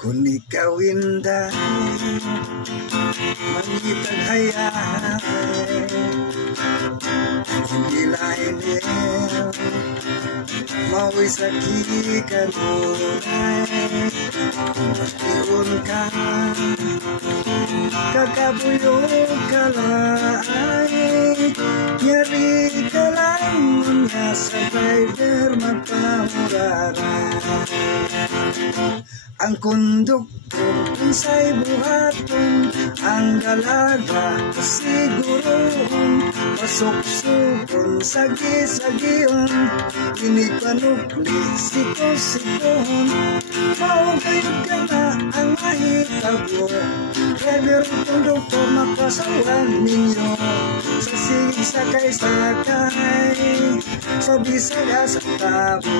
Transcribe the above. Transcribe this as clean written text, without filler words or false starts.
Kung ikawin dahil mangitaghayahay, hindi lainil mauwi sa kikanunay. Iyon ka kakabuyog ka laay, yari ka lang nga sa driver magpamuraran. Ang konduktor unsay buhaton, ang dalaga siguroon, pasok-sukon sagi-sagion, inipanukli siko-sikon. Maugayod ka na ang mahitabo, driver konduktor makasawan ninyo, sa sakay-sakay sa bisaga sa tabo.